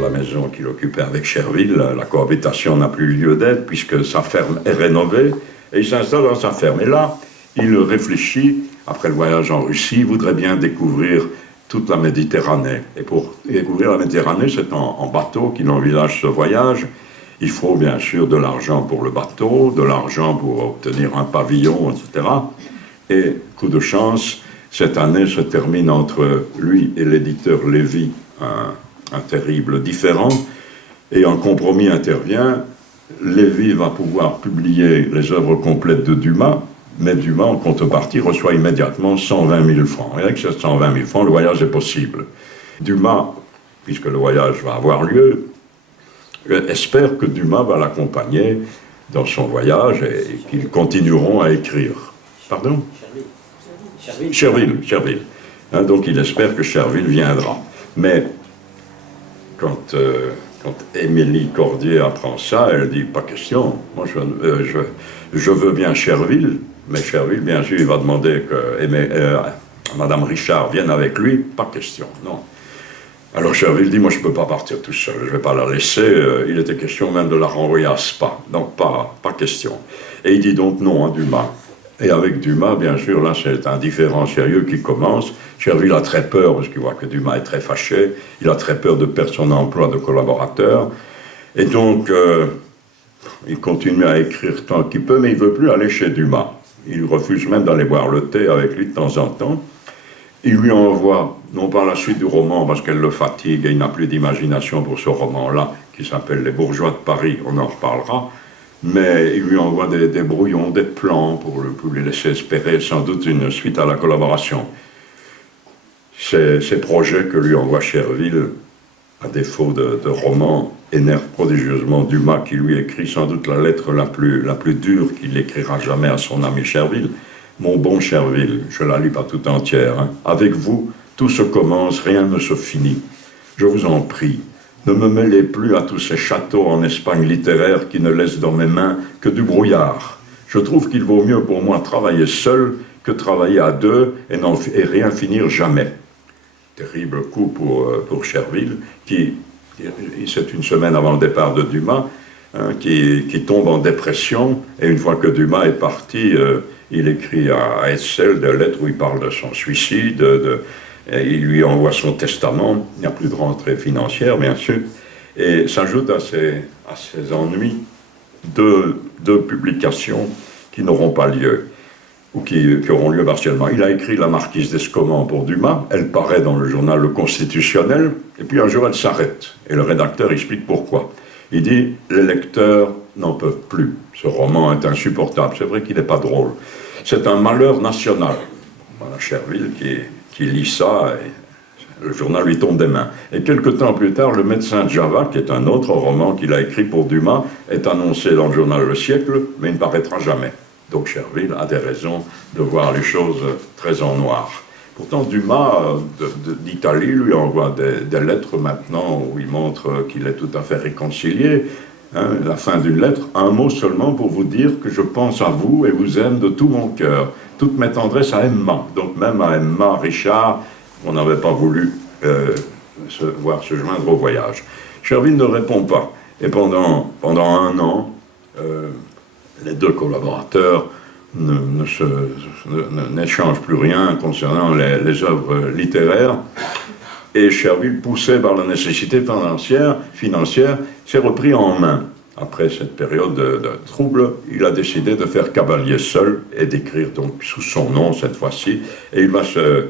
de la maison qu'il occupait avec Chervil. La cohabitation n'a plus lieu d'être puisque sa ferme est rénovée et il s'installe dans sa ferme. Et là, il réfléchit, après le voyage en Russie, il voudrait bien découvrir toute la Méditerranée. Et pour découvrir la Méditerranée, c'est en bateau qu'il envisage ce voyage. Il faut bien sûr de l'argent pour le bateau, de l'argent pour obtenir un pavillon, etc. Et coup de chance, cette année se termine entre lui et l'éditeur Lévy, un terrible différend, et un compromis intervient. Lévy va pouvoir publier les œuvres complètes de Dumas, mais Dumas, en contrepartie, reçoit immédiatement 120 000 francs. Et avec ces 120 000 francs, le voyage est possible. Dumas, puisque le voyage va avoir lieu, espère que Dumas va l'accompagner dans son voyage et qu'ils continueront à écrire. Pardon ? Chervil. Hein, donc il espère que Chervil viendra. Mais quand Émilie Cordier apprend ça, elle dit pas question. Moi je veux bien Chervil, mais Chervil, bien sûr, il va demander que Madame Richard vienne avec lui. Pas question, non. Alors Chervil dit, moi je ne peux pas partir tout seul, je ne vais pas la laisser, il était question même de la renvoyer à Spa, donc pas question. Et il dit donc non à Dumas. Et avec Dumas, bien sûr, là c'est un différend sérieux qui commence. Chervil a très peur, parce qu'il voit que Dumas est très fâché, il a très peur de perdre son emploi de collaborateur. Et donc, il continue à écrire tant qu'il peut, mais il ne veut plus aller chez Dumas. Il refuse même d'aller boire le thé avec lui de temps en temps. Il lui envoie, non pas la suite du roman, parce qu'elle le fatigue et il n'a plus d'imagination pour ce roman-là, qui s'appelle Les Bourgeois de Paris, on en reparlera, mais il lui envoie des brouillons, des plans pour lui laisser espérer sans doute une suite à la collaboration. Ces projets que lui envoie Chervil, à défaut de roman, énervent prodigieusement Dumas, qui lui écrit sans doute la lettre la plus dure qu'il écrira jamais à son ami Chervil. Mon bon Chervil, je la lis pas tout entière, hein. Avec vous, tout se commence, rien ne se finit. Je vous en prie, ne me mêlez plus à tous ces châteaux en Espagne littéraire qui ne laissent dans mes mains que du brouillard. Je trouve qu'il vaut mieux pour moi travailler seul que travailler à deux et rien finir jamais. Terrible coup pour Chervil, c'est une semaine avant le départ de Dumas, hein, qui tombe en dépression, et une fois que Dumas est parti, il écrit à Hetzel des lettres où il parle de son suicide, il lui envoie son testament, il n'y a plus de rentrée financière, bien sûr, et s'ajoute à ses ennuis deux publications qui n'auront pas lieu, ou qui auront lieu partiellement. Il a écrit La Marquise d'Escomment pour Dumas, elle paraît dans le journal Le Constitutionnel, et puis un jour elle s'arrête, et le rédacteur explique pourquoi. Il dit, les lecteurs n'en peuvent plus, ce roman est insupportable, c'est vrai qu'il n'est pas drôle. C'est un malheur national. Voilà Chervil qui lit ça, et le journal lui tombe des mains. Et quelque temps plus tard, Le Médecin de Java, qui est un autre roman qu'il a écrit pour Dumas, est annoncé dans le journal Le Siècle, mais il ne paraîtra jamais. Donc Chervil a des raisons de voir les choses très en noir. Pourtant, Dumas d'Italie lui envoie des lettres maintenant où il montre qu'il est tout à fait réconcilié. Hein, la fin d'une lettre, un mot seulement pour vous dire que je pense à vous et vous aime de tout mon cœur. Toutes mes tendresses à Emma. Donc même à Emma Richard, on n'avait pas voulu voir se joindre au voyage. Chervil ne répond pas. Et pendant un an, les deux collaborateurs n'échangent plus rien concernant les œuvres littéraires. Et Chervil, poussé par la nécessité financière, s'est repris en main. Après cette période de trouble, il a décidé de faire cavalier seul et d'écrire donc sous son nom cette fois-ci. Et il va se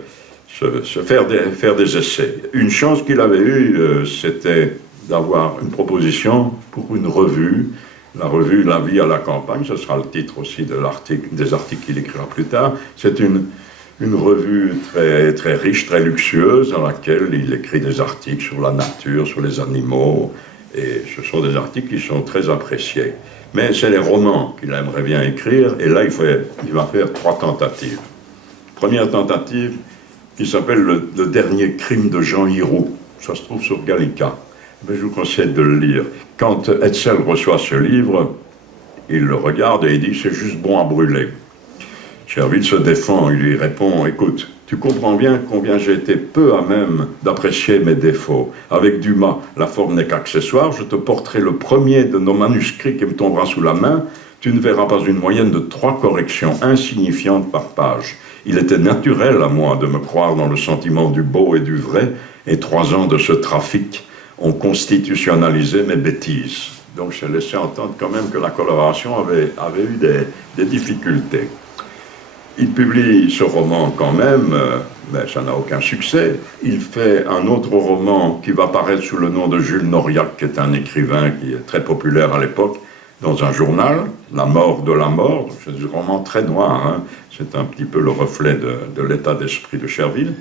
faire des essais. Une chance qu'il avait eue, c'était d'avoir une proposition pour une revue, la revue La Vie à la campagne, ce sera le titre aussi des articles qu'il écrira plus tard. C'est une revue très, très riche, très luxueuse, dans laquelle il écrit des articles sur la nature, sur les animaux, et ce sont des articles qui sont très appréciés. Mais c'est les romans qu'il aimerait bien écrire, et là il va faire 3 tentatives. Première tentative, qui s'appelle le dernier crime de Jean Hiroux. Ça se trouve sur Gallica. Mais je vous conseille de le lire. Quand Hetzel reçoit ce livre, il le regarde et il dit « c'est juste bon à brûler ». Chervil se défend, il lui répond: écoute, tu comprends bien combien j'ai été peu à même d'apprécier mes défauts. Avec Dumas, la forme n'est qu'accessoire, je te porterai le premier de nos manuscrits qui me tombera sous la main. Tu ne verras pas une moyenne de 3 corrections insignifiantes par page. Il était naturel à moi de me croire dans le sentiment du beau et du vrai, et 3 ans de ce trafic ont constitutionnalisé mes bêtises. Donc j'ai laissé entendre quand même que la collaboration avait eu des difficultés. Il publie ce roman quand même, mais ça n'a aucun succès. Il fait un autre roman qui va paraître sous le nom de Jules Noriac, qui est un écrivain qui est très populaire à l'époque, dans un journal, La mort de la mort. C'est un roman très noir, hein. C'est un petit peu le reflet de l'état d'esprit de Chervil.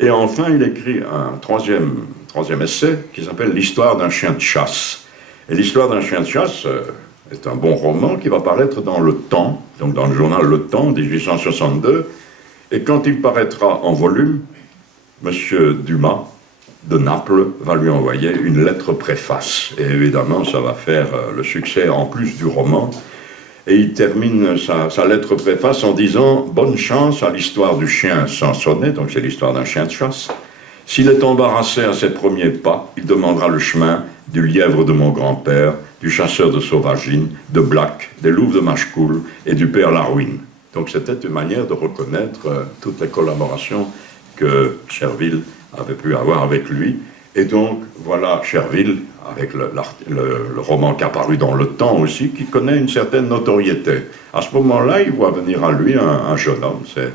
Et enfin, il écrit un troisième essai qui s'appelle L'histoire d'un chien de chasse. Et L'histoire d'un chien de chasse est un bon roman qui va paraître dans Le Temps, donc dans le journal Le Temps, 1862. Et quand il paraîtra en volume, M. Dumas de Naples va lui envoyer une lettre préface. Et évidemment, ça va faire le succès en plus du roman. Et il termine sa lettre préface en disant « Bonne chance à l'histoire du chien Sansonnet », donc c'est l'histoire d'un chien de chasse. « S'il est embarrassé à ses premiers pas, il demandera le chemin du lièvre de mon grand-père, du chasseur de Sauvagine, de Black, des louves de Machecoul et du père Larouine. » Donc c'était une manière de reconnaître toutes les collaborations que Chervil avait pu avoir avec lui. Et donc, voilà Chervil, avec le roman qui est apparu dans Le Temps aussi, qui connaît une certaine notoriété. À ce moment-là, il voit venir à lui un jeune homme, c'est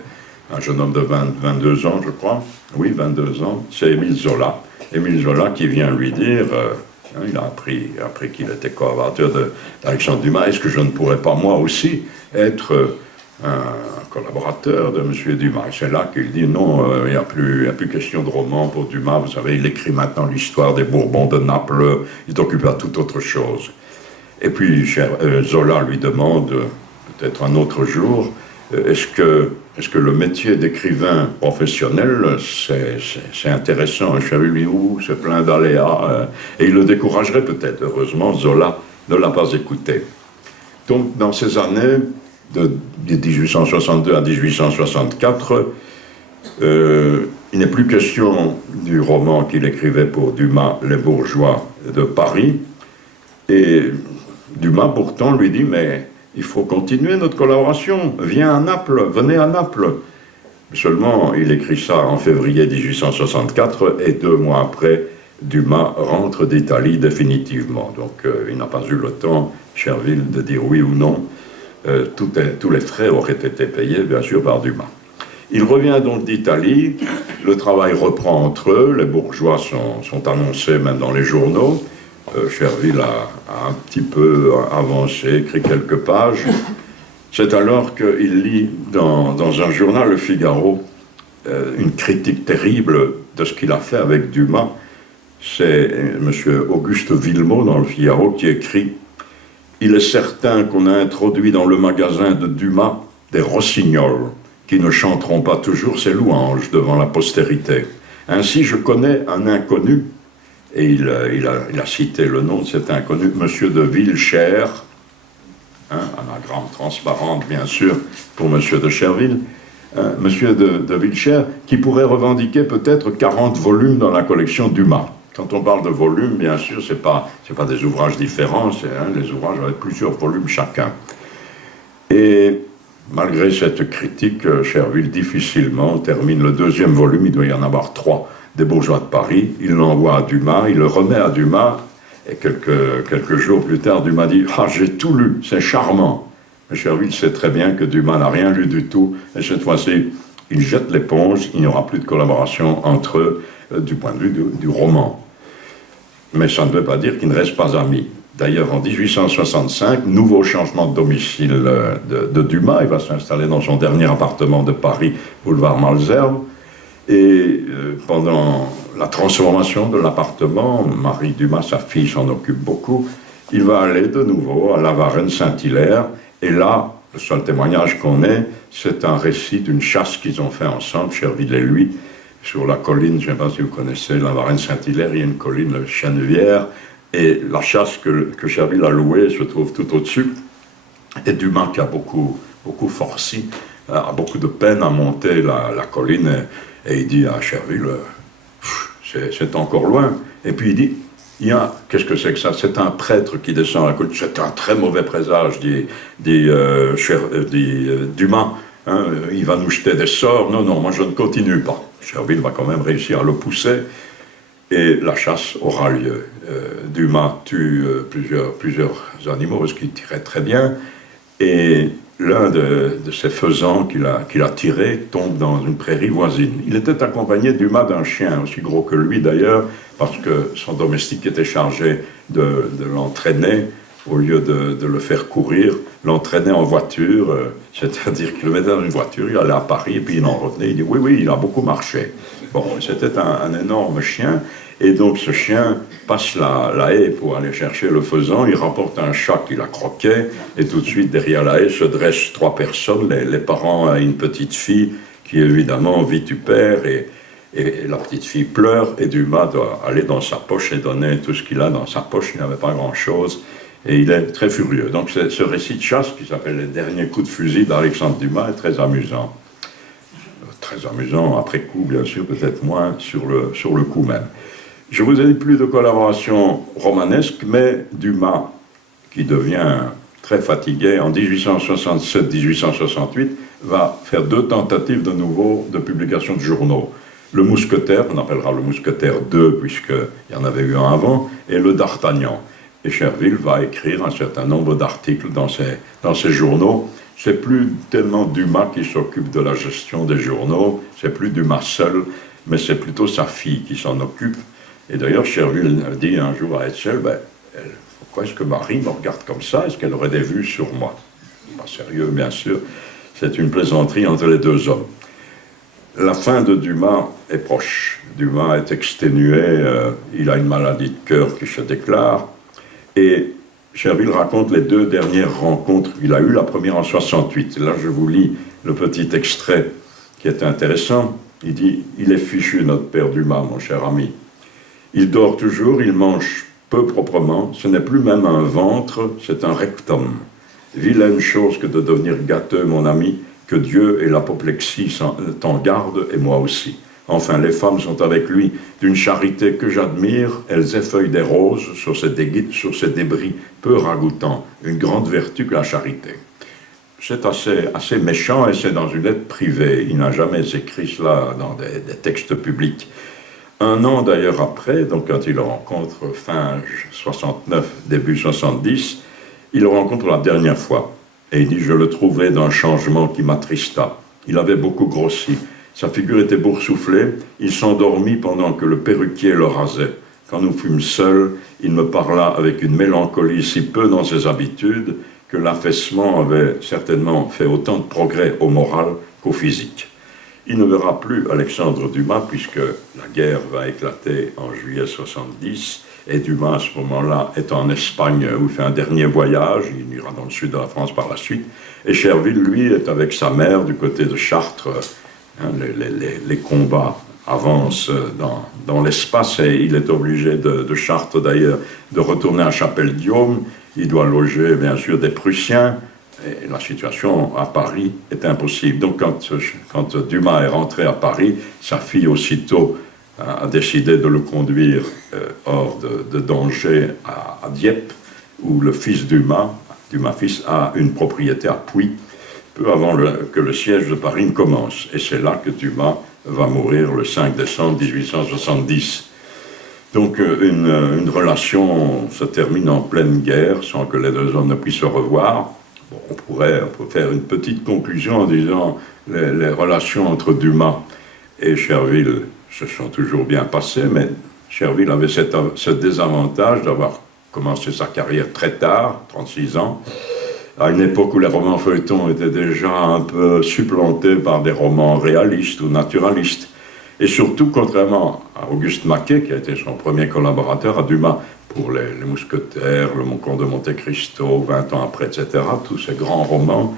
un jeune homme de 22 ans, je crois. Oui, 22 ans, c'est Émile Zola. Émile Zola qui vient lui dire, il a appris qu'il était collaborateur d'Alexandre Dumas, est-ce que je ne pourrais pas moi aussi être un collaborateur de M. Dumas. C'est là qu'il dit non, il n'y a plus question de roman pour Dumas. Vous savez, il écrit maintenant l'histoire des Bourbons de Naples. Il est occupé à toute autre chose. Et puis Zola lui demande, peut-être un autre jour, est-ce que le métier d'écrivain professionnel, c'est intéressant? Chervil lui dit, c'est plein d'aléas. Et il le découragerait peut-être. Heureusement, Zola ne l'a pas écouté. Donc, dans ces années de 1862 à 1864, il n'est plus question du roman qu'il écrivait pour Dumas, Les Bourgeois de Paris. Et Dumas, pourtant, lui dit, mais il faut continuer notre collaboration, viens à Naples, venez à Naples. Seulement, il écrit ça en février 1864, et 2 mois après, Dumas rentre d'Italie définitivement. Donc, il n'a pas eu le temps, Chervil, de dire oui ou non. Tous les frais auraient été payés, bien sûr, par Dumas. Il revient donc d'Italie, le travail reprend entre eux, les bourgeois sont annoncés même dans les journaux. Chervil a un petit peu avancé, écrit quelques pages. C'est alors qu'il lit dans un journal, Le Figaro, une critique terrible de ce qu'il a fait avec Dumas. C'est M. Auguste Villemot dans Le Figaro qui écrit « Il est certain qu'on a introduit dans le magasin de Dumas des rossignols qui ne chanteront pas toujours ses louanges devant la postérité. Ainsi, je connais un inconnu, et il a cité le nom de cet inconnu, M. de Villecher, anagramme transparente, bien sûr, pour M. de Chervil, M. de Villecher, qui pourrait revendiquer peut-être 40 volumes dans la collection Dumas. » Quand on parle de volume, bien sûr, c'est pas des ouvrages différents, les ouvrages avec plusieurs volumes chacun. Et malgré cette critique, Chervil difficilement termine le 2e volume, il doit y en avoir 3, des Bourgeois de Paris. Il l'envoie à Dumas, il le remet à Dumas, et quelques jours plus tard, Dumas dit « Ah, j'ai tout lu, c'est charmant !» Mais Chervil sait très bien que Dumas n'a rien lu du tout, et cette fois-ci, il jette l'éponge, il n'y aura plus de collaboration entre eux du point de vue du roman. Mais ça ne veut pas dire qu'ils ne restent pas amis. D'ailleurs, en 1865, nouveau changement de domicile de Dumas. Il va s'installer dans son dernier appartement de Paris, boulevard Malesherbes. Et pendant la transformation de l'appartement, Marie Dumas, sa fille, s'en occupe beaucoup. Il va aller de nouveau à la Varenne-Saint-Hilaire. Et là, le seul témoignage qu'on ait, c'est un récit d'une chasse qu'ils ont fait ensemble, Chervil et lui, sur la colline, je ne sais pas si vous connaissez, la Varenne-Saint-Hilaire, il y a une colline, le Chenevière, et la chasse que Chervil a louée se trouve tout au-dessus. Et Dumas, qui a beaucoup forci, a beaucoup de peine à monter la colline et il dit à Cherville, c'est encore loin. Et puis il dit, qu'est-ce que c'est que ça? C'est un prêtre qui descend la colline. C'est un très mauvais présage, dit Dumas. Hein, il va nous jeter des sorts. Non, non, moi je ne continue pas. Cherville va quand même réussir à le pousser et la chasse aura lieu. Dumas tue plusieurs animaux parce qu'il tirait très bien et l'un de ces faisans qu'il a tiré tombe dans une prairie voisine. Il était accompagné Dumas d'un chien, aussi gros que lui d'ailleurs, parce que son domestique était chargé de l'entraîner au lieu de le faire courir, l'entraînait en voiture, c'est-à-dire qu'il le mettait dans une voiture, il allait à Paris, et puis il en revenait, il dit oui, il a beaucoup marché. Bon, c'était un énorme chien, et donc ce chien passe la haie pour aller chercher le faisan, il rapporte un chat qu'il a croqué, et tout de suite derrière la haie se dressent 3 personnes, les parents et une petite fille, qui évidemment vitupère, et la petite fille pleure, et Dumas doit aller dans sa poche et donner tout ce qu'il a dans sa poche, il n'avait pas grand-chose, et il est très furieux. Donc ce récit de chasse, qui s'appelle Les derniers coups de fusil d'Alexandre Dumas, est très amusant. Très amusant après coup, bien sûr, peut-être moins sur le coup même. Je vous ai dit plus de collaboration romanesque, mais Dumas, qui devient très fatigué, en 1867-1868, va faire 2 tentatives de nouveau de publication de journaux. Le Mousquetaire, on appellera le Mousquetaire 2, puisqu'il y en avait eu un avant, et le D'Artagnan. Et Cherville va écrire un certain nombre d'articles dans ces journaux. C'est plus tellement Dumas qui s'occupe de la gestion des journaux, c'est plus Dumas seul, mais c'est plutôt sa fille qui s'en occupe. Et d'ailleurs, Cherville dit un jour à Hetzel, pourquoi est-ce que Marie me regarde comme ça? Est-ce qu'elle aurait des vues sur moi? Pas sérieux, bien sûr. C'est une plaisanterie entre les 2 hommes. La fin de Dumas est proche. Dumas est exténué, il a une maladie de cœur qui se déclare. Et Cherville raconte les 2 dernières rencontres qu'il a eues, la première en 68. Là, je vous lis le petit extrait qui est intéressant. Il dit « Il est fichu, notre père Dumas, mon cher ami. Il dort toujours, il mange peu proprement, ce n'est plus même un ventre, c'est un rectum. Vilaine chose que de devenir gâteux, mon ami, que Dieu et l'apoplexie t'en gardent, et moi aussi. Enfin, les femmes sont avec lui d'une charité que j'admire, elles effeuillent des roses sur ces débris peu ragoûtants, une grande vertu que la charité. » C'est assez méchant et c'est dans une lettre privée. Il n'a jamais écrit cela dans des textes publics. Un an d'ailleurs après, donc quand il le rencontre fin 69, début 70, il le rencontre la dernière fois. Et il dit « Je le trouvais d'un changement qui m'attrista. Il avait beaucoup grossi. Sa figure était boursouflée. Il s'endormit pendant que le perruquier le rasait. Quand nous fûmes seuls, il me parla avec une mélancolie si peu dans ses habitudes que l'affaissement avait certainement fait autant de progrès au moral qu'au physique. » Il ne verra plus Alexandre Dumas puisque la guerre va éclater en juillet 70 et Dumas à ce moment-là est en Espagne où il fait un dernier voyage, il ira dans le sud de la France par la suite, et Cherville, lui, est avec sa mère du côté de Chartres. Les combats avancent dans l'espace et il est obligé de Chartres d'ailleurs de retourner à Chapelle-Guillaume. Il doit loger bien sûr des Prussiens. Et la situation à Paris est impossible. Donc quand Dumas est rentré à Paris, sa fille aussitôt a décidé de le conduire hors de danger à Dieppe, où le fils Dumas fils, a une propriété à Puy, peu avant que le siège de Paris ne commence. Et c'est là que Dumas va mourir le 5 décembre 1870. Donc une relation se termine en pleine guerre, sans que les 2 hommes ne puissent se revoir. Bon, on peut faire une petite conclusion en disant les relations entre Dumas et Cherville se sont toujours bien passées, mais Cherville avait ce désavantage d'avoir commencé sa carrière très tard, 36 ans, à une époque où les romans feuilletons étaient déjà un peu supplantés par des romans réalistes ou naturalistes. Et surtout, contrairement à Auguste Maquet, qui a été son premier collaborateur, à Dumas, pour les Mousquetaires, le Comte de Monte Cristo, 20 ans après, etc., tous ces grands romans,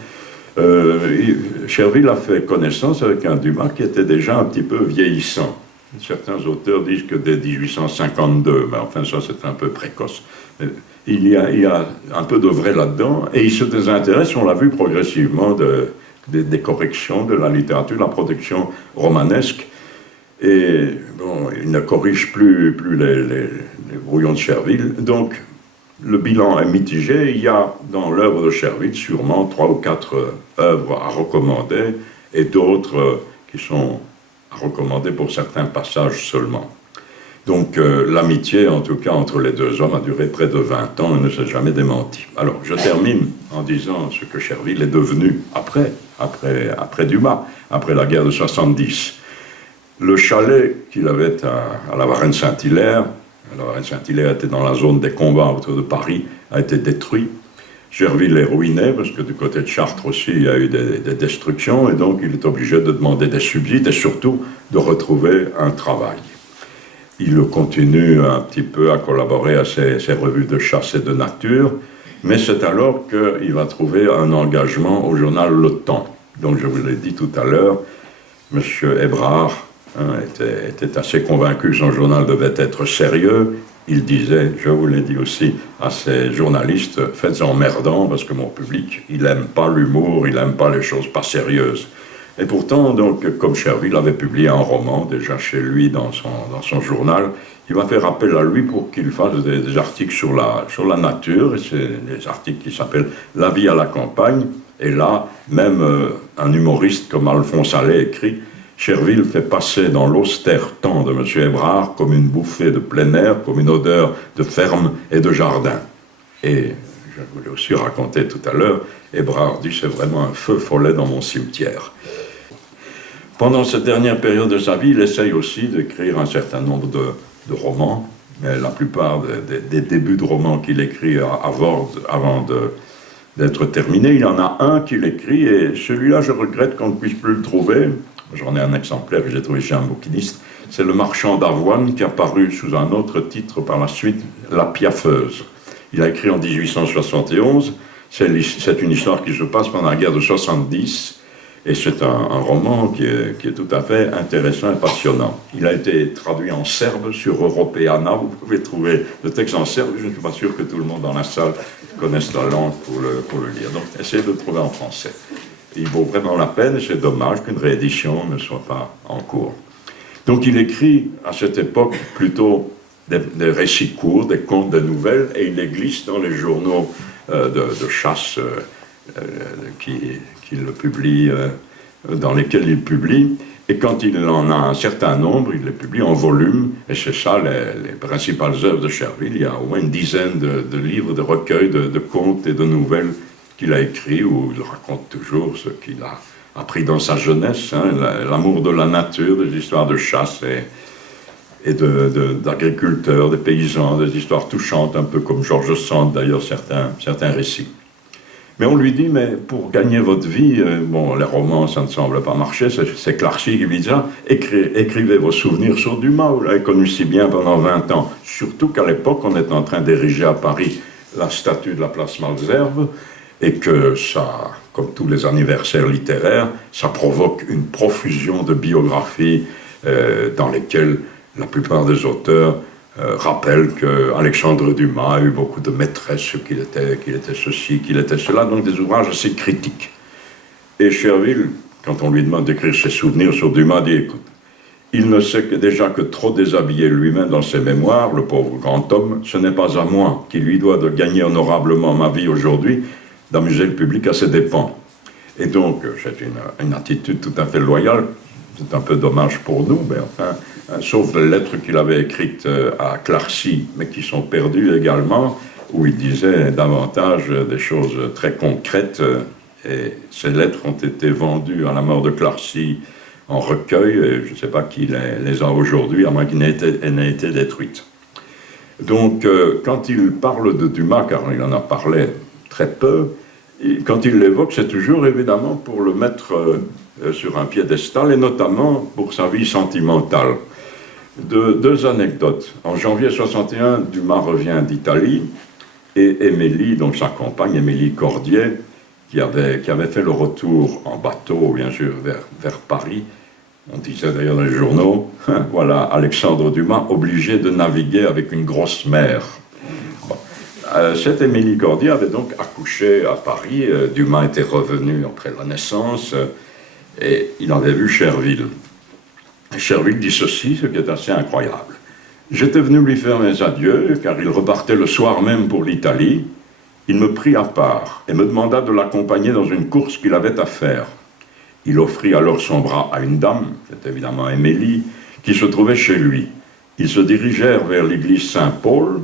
Cherville a fait connaissance avec un Dumas qui était déjà un petit peu vieillissant. Certains auteurs disent que dès 1852, mais enfin ça c'est un peu précoce. Il y a un peu de vrai là-dedans, et il se désintéresse, on l'a vu progressivement, de des corrections de la littérature, la production romanesque. Et bon, il ne corrige plus les brouillons de Cherville. Donc, le bilan est mitigé. Il y a dans l'œuvre de Cherville sûrement 3 ou 4 œuvres à recommander et d'autres qui sont à recommander pour certains passages seulement. Donc l'amitié, en tout cas, entre les deux hommes a duré près de 20 ans et ne s'est jamais démentie. Alors, je termine en disant ce que Cherville est devenu après Dumas, après la guerre de 70. Le chalet qu'il avait à la Varenne-Saint-Hilaire, la Varenne-Saint-Hilaire était dans la zone des combats autour de Paris, a été détruit. Cherville est ruiné parce que du côté de Chartres aussi il y a eu des destructions et donc il est obligé de demander des subsides et surtout de retrouver un travail. Il continue un petit peu à collaborer à ces revues de chasse et de nature, mais c'est alors qu'il va trouver un engagement au journal Le Temps. Donc je vous l'ai dit tout à l'heure, M. Hébrard était assez convaincu que son journal devait être sérieux. Il disait, je vous l'ai dit aussi, à ces journalistes, faites-en merdant parce que mon public, il n'aime pas l'humour, il n'aime pas les choses pas sérieuses. Et pourtant, donc, comme Cherville avait publié un roman déjà chez lui dans son journal, il va faire appel à lui pour qu'il fasse des articles sur la nature, et c'est des articles qui s'appellent « La vie à la campagne ». Et là, même un humoriste comme Alphonse Allais écrit « Cherville fait passer dans l'austère temps de M. Hébrard comme une bouffée de plein air, comme une odeur de ferme et de jardin. » Et je vous l'ai aussi raconté tout à l'heure, Hébrard dit « C'est vraiment un feu follet dans mon cimetière ». Pendant cette dernière période de sa vie, il essaye aussi d'écrire un certain nombre de romans, mais la plupart des débuts de romans qu'il écrit avant d'être terminé, il y en a un qu'il écrit, et celui-là, je regrette qu'on ne puisse plus le trouver. J'en ai un exemplaire que j'ai trouvé chez un bouquiniste. C'est Le Marchand d'Avoine, qui a paru sous un autre titre par la suite, La Piaffeuse. Il a écrit en 1871. C'est une histoire qui se passe pendant la guerre de 70. Et c'est un roman qui est tout à fait intéressant et passionnant. Il a été traduit en serbe sur Europeana. Vous pouvez trouver le texte en serbe. Je ne suis pas sûr que tout le monde dans la salle connaisse la langue pour le lire. Donc, essayez de le trouver en français. Il vaut vraiment la peine et c'est dommage qu'une réédition ne soit pas en cours. Donc, il écrit à cette époque plutôt des récits courts, des contes, des nouvelles, et il les glisse dans les journaux de chasse qu'il publie, dans lesquels il publie, et quand il en a un certain nombre, il les publie en volume, et c'est ça les principales œuvres de Cherville. Il y a au moins une dizaine de livres, de recueils, de contes et de nouvelles qu'il a écrits, où il raconte toujours ce qu'il a appris dans sa jeunesse, l'amour de la nature, des histoires de chasse et d'agriculteurs, des paysans, des histoires touchantes, un peu comme George Sand d'ailleurs, certains récits. Mais on lui dit, mais pour gagner votre vie, bon, les romans, ça ne semble pas marcher, c'est Clarcy qui dit ça, écrivez vos souvenirs sur Dumas, vous l'avez connu si bien pendant 20 ans. Surtout qu'à l'époque, on est en train d'ériger à Paris la statue de la place Malesherbes, et que ça, comme tous les anniversaires littéraires, ça provoque une profusion de biographies dans lesquelles la plupart des auteurs rappelle qu'Alexandre Dumas a eu beaucoup de maîtresses, qu'il était ceci, qu'il était cela, donc des ouvrages assez critiques. Et Cherville, quand on lui demande d'écrire ses souvenirs sur Dumas, dit, écoute, il ne sait déjà que trop déshabiller lui-même dans ses mémoires, le pauvre grand homme, ce n'est pas à moi qui lui doit de gagner honorablement ma vie aujourd'hui, d'amuser le public à ses dépens. Et donc, c'est une attitude tout à fait loyale. C'est un peu dommage pour nous, mais enfin, sauf les lettres qu'il avait écrites à Clarcy, mais qui sont perdues également, où il disait davantage des choses très concrètes. Et ces lettres ont été vendues à la mort de Clarcy en recueil, et je ne sais pas qui les a aujourd'hui, à moins qu'elles n'aient été détruites. Donc, quand il parle de Dumas, car il en a parlé très peu, et quand il l'évoque, c'est toujours évidemment pour le mettre sur un piédestal, et notamment pour sa vie sentimentale. Deux anecdotes. En janvier 61, Dumas revient d'Italie, et Émilie, donc sa compagne, Émilie Cordier, qui avait fait le retour en bateau, bien sûr, vers Paris, on disait d'ailleurs dans les journaux, voilà, Alexandre Dumas obligé de naviguer avec une grosse mer. Bon. Cette Émilie Cordier avait donc accouché à Paris. Dumas était revenu après la naissance et il avait vu Cherville. Cherville dit ceci, ce qui est assez incroyable. J'étais venu lui faire mes adieux, car il repartait le soir même pour l'Italie. Il me prit à part et me demanda de l'accompagner dans une course qu'il avait à faire. Il offrit alors son bras à une dame, c'est évidemment Émilie, qui se trouvait chez lui. Ils se dirigèrent vers l'église Saint-Paul,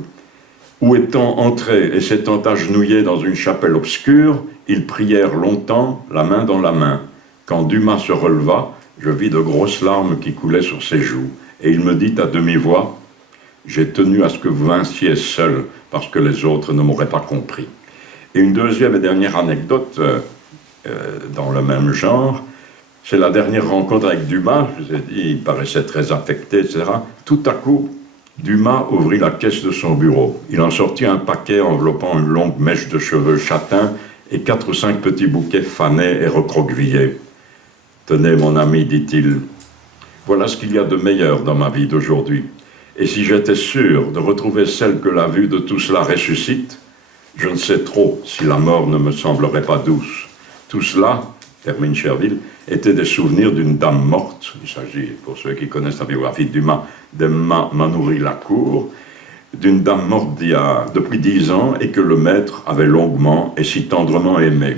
où étant entrés et s'étant agenouillés dans une chapelle obscure, ils prièrent longtemps, la main dans la main. Quand Dumas se releva, je vis de grosses larmes qui coulaient sur ses joues, et il me dit à demi-voix, « J'ai tenu à ce que vous vinssiez seul, parce que les autres ne m'auraient pas compris. » Et une deuxième et dernière anecdote, dans le même genre, c'est la dernière rencontre avec Dumas. Je vous ai dit, il paraissait très affecté, etc. Tout à coup, Dumas ouvrit la caisse de son bureau. Il en sortit un paquet enveloppant une longue mèche de cheveux châtains et 4 ou 5 petits bouquets fanés et recroquevillés. « Tenez, mon ami, dit-il, voilà ce qu'il y a de meilleur dans ma vie d'aujourd'hui. Et si j'étais sûr de retrouver celle que la vue de tout cela ressuscite, je ne sais trop si la mort ne me semblerait pas douce. Tout cela, termine Cherville, était des souvenirs d'une dame morte. Il s'agit, pour ceux qui connaissent la biographie de Dumas, de Manoury-Lacour, d'une dame morte depuis 10 ans et que le maître avait longuement et si tendrement aimée.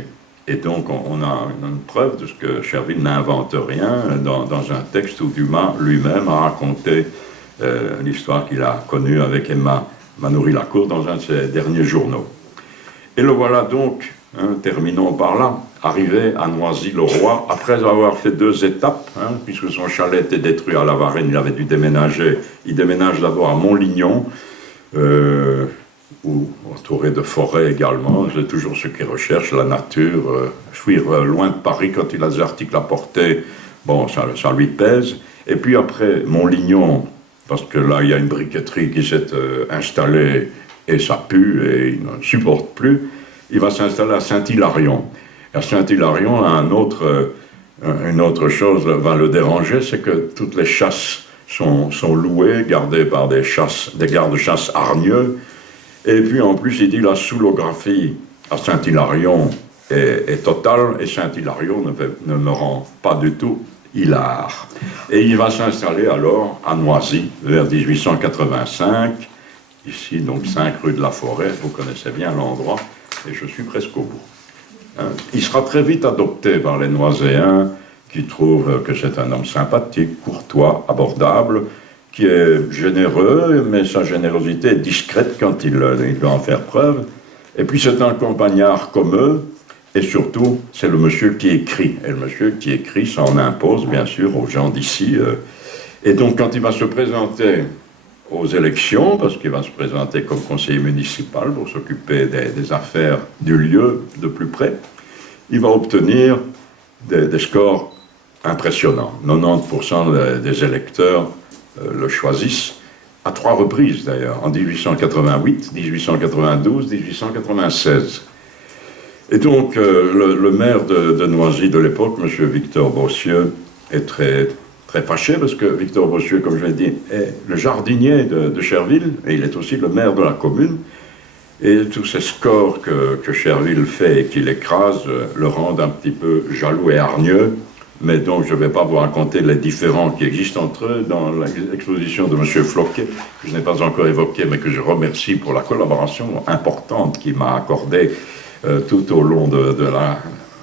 Et donc, on a une preuve de ce que Cherville n'invente rien dans un texte où Dumas lui-même a raconté l'histoire qu'il a connue avec Emma Manoury-Lacour dans un de ses derniers journaux. Et le voilà donc, terminons par là, arrivé à Noisy-le-Roi, après avoir fait 2 étapes, puisque son chalet était détruit à La Varenne, il avait dû déménager. Il déménage d'abord à Montlignon, ou entouré de forêts également. C'est toujours ceux qui recherchent la nature. Fuir loin de Paris quand il a des articles à porter, bon, ça lui pèse. Et puis après Montlignon, parce que là, il y a une briqueterie qui s'est installée et ça pue et il ne supporte plus, il va s'installer à Saint-Hilarion. À Saint-Hilarion, une autre chose va le déranger, c'est que toutes les chasses sont louées, gardées par des gardes-chasse hargneux. Et puis en plus, il dit la soulographie à Saint-Hilarion est totale, et Saint-Hilarion ne me rend pas du tout hilar. Et il va s'installer alors à Noisy, vers 1885, ici donc 5 rue de la Forêt, vous connaissez bien l'endroit, et je suis presque au bout. Il sera très vite adopté par les Noiséens, qui trouvent que c'est un homme sympathique, courtois, abordable, qui est généreux, mais sa générosité est discrète quand il doit en faire preuve. Et puis c'est un campagnard comme eux, et surtout, c'est le monsieur qui écrit. Et le monsieur qui écrit s'en impose, bien sûr, aux gens d'ici. Et donc, quand il va se présenter aux élections, parce qu'il va se présenter comme conseiller municipal pour s'occuper des affaires du lieu de plus près, il va obtenir des scores impressionnants. 90% des électeurs le choisissent, à 3 reprises d'ailleurs, en 1888, 1892, 1896. Et donc, le maire de Noisy de l'époque, M. Victor Bossieux, est très, très fâché parce que Victor Bossieux, comme je l'ai dit, est le jardinier de Cherville et il est aussi le maire de la commune. Et tous ces scores que Cherville fait et qu'il écrase le rendent un petit peu jaloux et hargneux. Mais donc, je ne vais pas vous raconter les différends qui existent entre eux dans l'exposition de M. Floquet, que je n'ai pas encore évoqué, mais que je remercie pour la collaboration importante qu'il m'a accordée tout au long de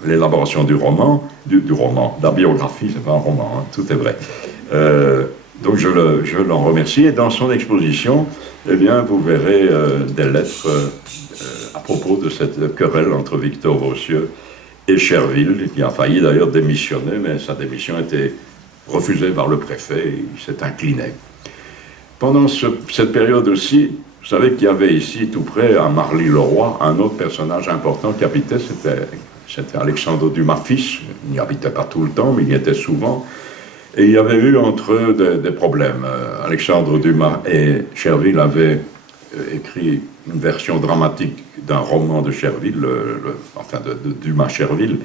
l'élaboration du roman, du roman, de la biographie, c'est pas un roman, tout est vrai. Donc je l'en remercie, et dans son exposition, eh bien, vous verrez des lettres à propos de cette querelle entre Victor Bossieux et Cherville, qui a failli d'ailleurs démissionner, mais sa démission a été refusée par le préfet, et il s'est incliné. Pendant cette période aussi, vous savez qu'il y avait ici, tout près, à Marly-le-Roi, un autre personnage important qui habitait, c'était Alexandre Dumas fils. Il n'y habitait pas tout le temps, mais il y était souvent. Et il y avait eu entre eux des problèmes. Alexandre Dumas et Cherville avaient écrit une version dramatique d'un roman de Cherville, de Dumas-Cherville,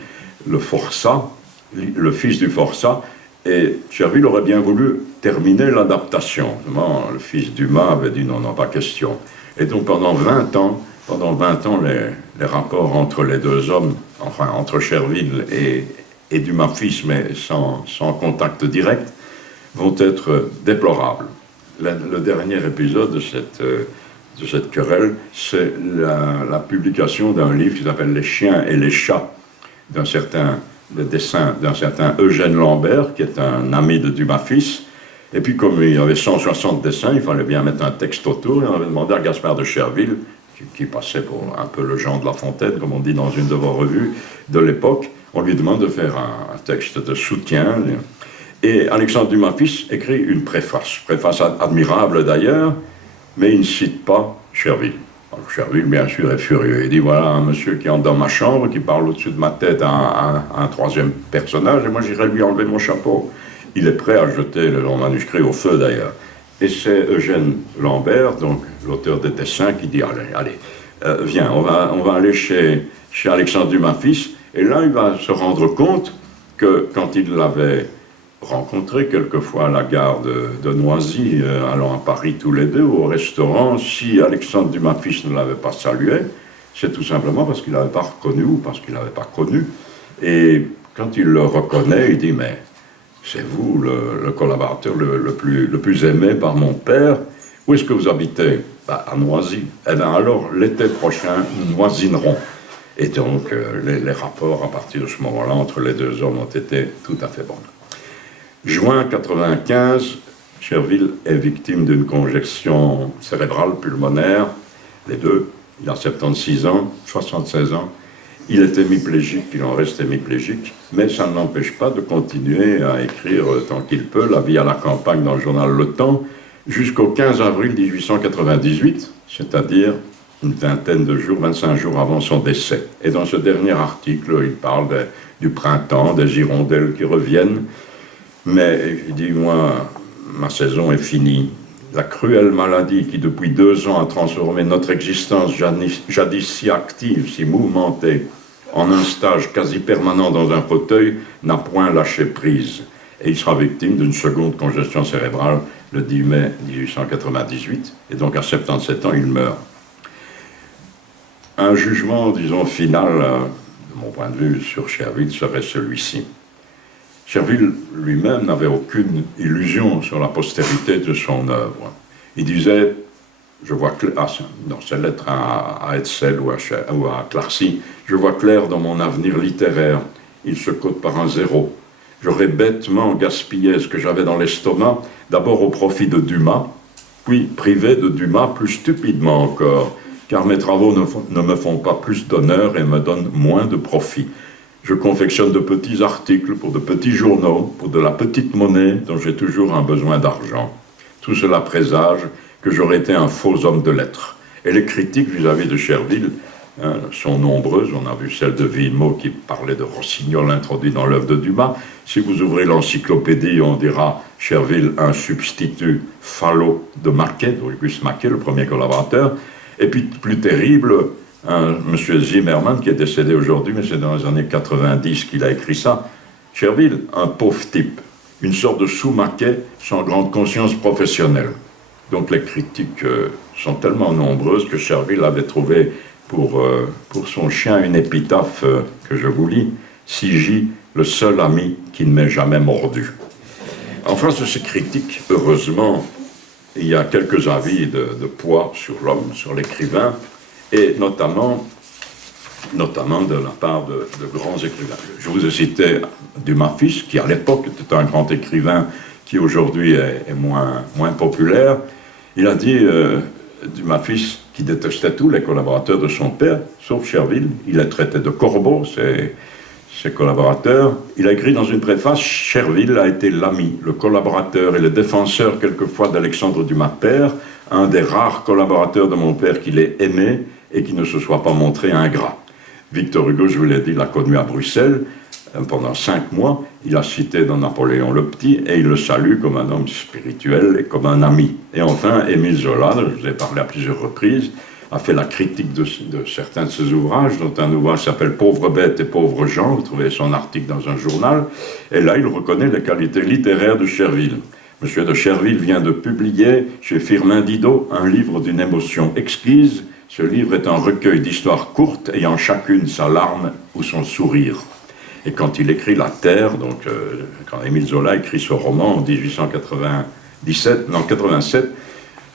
le Forçat, le fils du Forçat, et Cherville aurait bien voulu terminer l'adaptation. Le fils Dumas avait dit non, pas question. Et donc pendant 20 ans, pendant 20 ans, les rapports entre les deux hommes, enfin entre Chervil et Dumas fils, mais sans contact direct, vont être déplorables. Le dernier épisode de cette querelle, c'est la publication d'un livre qui s'appelle Les chiens et les chats, des dessins d'un certain Eugène Lambert, qui est un ami de Dumas fils. Et puis, comme il y avait 160 dessins, il fallait bien mettre un texte autour, et on avait demandé à Gaspard de Chervil, qui passait pour un peu le Jean de La Fontaine, comme on dit dans une de vos revues de l'époque, on lui demande de faire un texte de soutien. Et Alexandre Dumas fils écrit une préface admirable d'ailleurs, mais il ne cite pas Chervil. Alors Chervil, bien sûr, est furieux. Il dit, voilà un monsieur qui entre dans ma chambre, qui parle au-dessus de ma tête à un troisième personnage, et moi j'irai lui enlever mon chapeau. Il est prêt à jeter le manuscrit au feu d'ailleurs. Et c'est Eugène Lambert, donc l'auteur des dessins, qui dit, allez, viens, on va aller chez Alexandre Dumas fils, et là il va se rendre compte que quand il l'avait rencontré quelquefois à la gare de Noisy, allant à Paris tous les deux, au restaurant, si Alexandre Dumas fils ne l'avait pas salué, c'est tout simplement parce qu'il n'avait pas reconnu ou parce qu'il n'avait pas connu. Et quand il le reconnaît, il dit, mais c'est vous le collaborateur le plus aimé par mon père. Où est-ce que vous habitez? À Noisy. Eh bien alors, l'été prochain, nous noisinerons. Et donc, les rapports à partir de ce moment-là entre les deux hommes ont été tout à fait bons. Juin 1995, Chervil est victime d'une congestion cérébrale pulmonaire. Les deux, il a 76 ans, 76 ans. Il est hémiplégique, il en reste hémiplégique, mais ça ne l'empêche pas de continuer à écrire tant qu'il peut La vie à la campagne dans le journal Le Temps, jusqu'au 15 avril 1898, c'est-à-dire une vingtaine de jours, 25 jours avant son décès. Et dans ce dernier article, il parle du printemps, des hirondelles qui reviennent, mais il dit, moi, ma saison est finie. La cruelle maladie qui, depuis 2 ans, a transformé notre existence jadis si active, si mouvementée, en un stage quasi permanent dans un fauteuil, n'a point lâché prise. Et il sera victime d'une seconde congestion cérébrale le 10 mai 1898. Et donc, à 77 ans, il meurt. Un jugement, disons, final, de mon point de vue, sur Chervil serait celui-ci. Chervil lui-même n'avait aucune illusion sur la postérité de son œuvre. Il disait, je vois clair, dans ses lettres à Hetzel ou à Clarcy, je vois clair dans mon avenir littéraire, il se cote par un zéro. J'aurais bêtement gaspillé ce que j'avais dans l'estomac, d'abord au profit de Dumas, puis privé de Dumas plus stupidement encore, car mes travaux ne me font pas plus d'honneur et me donnent moins de profit. Je confectionne de petits articles pour de petits journaux, pour de la petite monnaie dont j'ai toujours un besoin d'argent. Tout cela présage que j'aurais été un faux homme de lettres. Et les critiques vis-à-vis de Chervil sont nombreuses. On a vu celle de Villemot qui parlait de Rossignol introduit dans l'œuvre de Dumas. Si vous ouvrez l'encyclopédie, on dira Chervil, un substitut falot de Maquet, d'Auguste Maquet, le premier collaborateur. Et puis, plus terrible, M. Zimmermann, qui est décédé aujourd'hui, mais c'est dans les années 90 qu'il a écrit ça. Chervil, un pauvre type, une sorte de sous-Maquet sans grande conscience professionnelle. Donc les critiques sont tellement nombreuses que Chervil avait trouvé pour son chien une épitaphe que je vous lis. Sigi, le seul ami qui ne m'ait jamais mordu. En face de ces critiques, heureusement, il y a quelques avis de poids sur l'homme, sur l'écrivain, et notamment de la part de grands écrivains. Je vous ai cité Dumas fils, qui à l'époque était un grand écrivain, qui aujourd'hui est moins populaire. Il a dit, Dumas fils, qui détestait tous les collaborateurs de son père, sauf Chervil. Il les traitait de corbeaux, ses collaborateurs. Il a écrit dans une préface, Chervil a été l'ami, le collaborateur et le défenseur quelquefois d'Alexandre Dumas père, un des rares collaborateurs de mon père qu'il ait aimé et qui ne se soit pas montré ingrat. Victor Hugo, je vous l'ai dit, l'a connu à Bruxelles pendant 5 mois. Il a cité dans Napoléon le Petit et il le salue comme un homme spirituel et comme un ami. Et enfin, Émile Zola, je vous ai parlé à plusieurs reprises, a fait la critique de certains de ses ouvrages, dont un ouvrage s'appelle « Pauvres bêtes et pauvres gens ». Vous trouvez son article dans un journal. Et là, il reconnaît les qualités littéraires de Chervil. Monsieur de Chervil vient de publier chez Firmin Didot un livre d'une émotion exquise Ce livre est un recueil d'histoires courtes ayant chacune sa larme ou son sourire. Et quand il écrit La Terre, donc quand Émile Zola écrit ce roman en 87,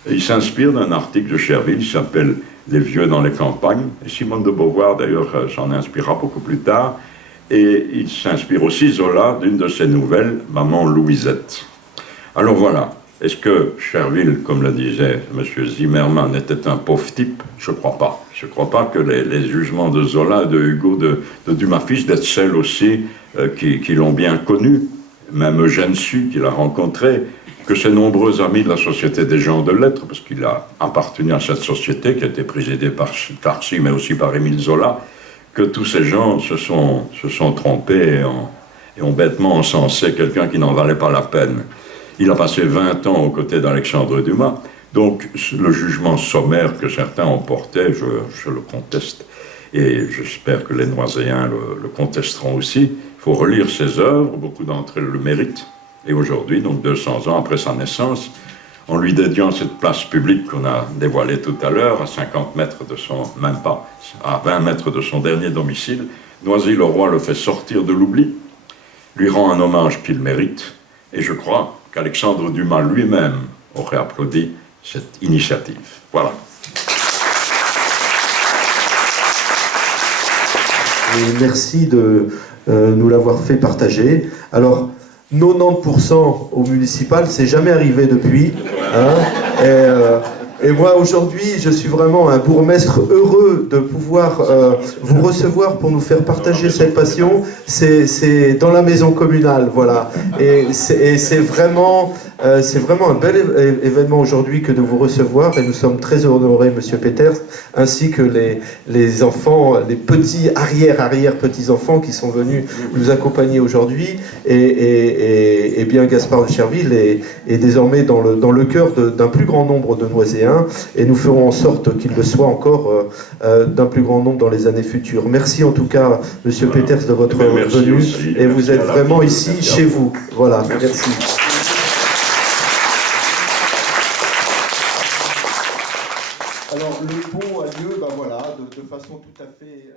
il s'inspire d'un article de Chervil qui s'appelle Les vieux dans les campagnes. Et Simone de Beauvoir, d'ailleurs, s'en inspirera beaucoup plus tard. Et il s'inspire aussi, Zola, d'une de ses nouvelles, Maman Louisette. Alors voilà, est-ce que Chervil, comme le disait M. Zimmermann, était un pauvre type? Je ne crois pas. Je ne crois pas que les jugements de Zola, de Hugo, de Dumas fils, d'Hetzel aussi, qui l'ont bien connu, même Eugène Sue, qui l'a rencontré, que ses nombreux amis de la Société des gens de lettres, parce qu'il a appartenu à cette société qui a été présidée par Tarsi, mais aussi par Émile Zola, que tous ces gens se sont trompés et ont bêtement encensé quelqu'un qui n'en valait pas la peine. Il a passé 20 ans aux côtés d'Alexandre Dumas, donc le jugement sommaire que certains ont porté, je le conteste, et j'espère que les Noiséens le contesteront aussi. Il faut relire ses œuvres, beaucoup d'entre elles le méritent, et aujourd'hui, donc 200 ans après sa naissance, en lui dédiant cette place publique qu'on a dévoilée tout à l'heure, à 50 mètres de son, même pas, à 20 mètres de son dernier domicile, Noisy-le-Roi le fait sortir de l'oubli, lui rend un hommage qu'il mérite, et je crois qu'Alexandre Dumas lui-même aurait applaudi cette initiative. Voilà. Et merci de nous l'avoir fait partager. Alors, 90% au municipal, c'est jamais arrivé depuis. Hein, et moi, aujourd'hui, je suis vraiment un bourgmestre heureux de pouvoir vous recevoir pour nous faire partager cette passion. C'est dans la maison communale, voilà. Et c'est vraiment un bel événement aujourd'hui que de vous recevoir. Et nous sommes très honorés, Monsieur Peters, ainsi que les enfants, les petits arrière-petits-enfants qui sont venus nous accompagner aujourd'hui. Et bien Gaspard de Chervil est désormais dans le cœur d'un plus grand nombre de Noiséens. Et nous ferons en sorte qu'il le soit encore d'un plus grand nombre dans les années futures. Merci en tout cas, Monsieur Peters, de votre venue. Aussi, et vous êtes vraiment ici, chez vous. Voilà, merci. Alors, le pont a lieu, ben voilà, de façon tout à fait...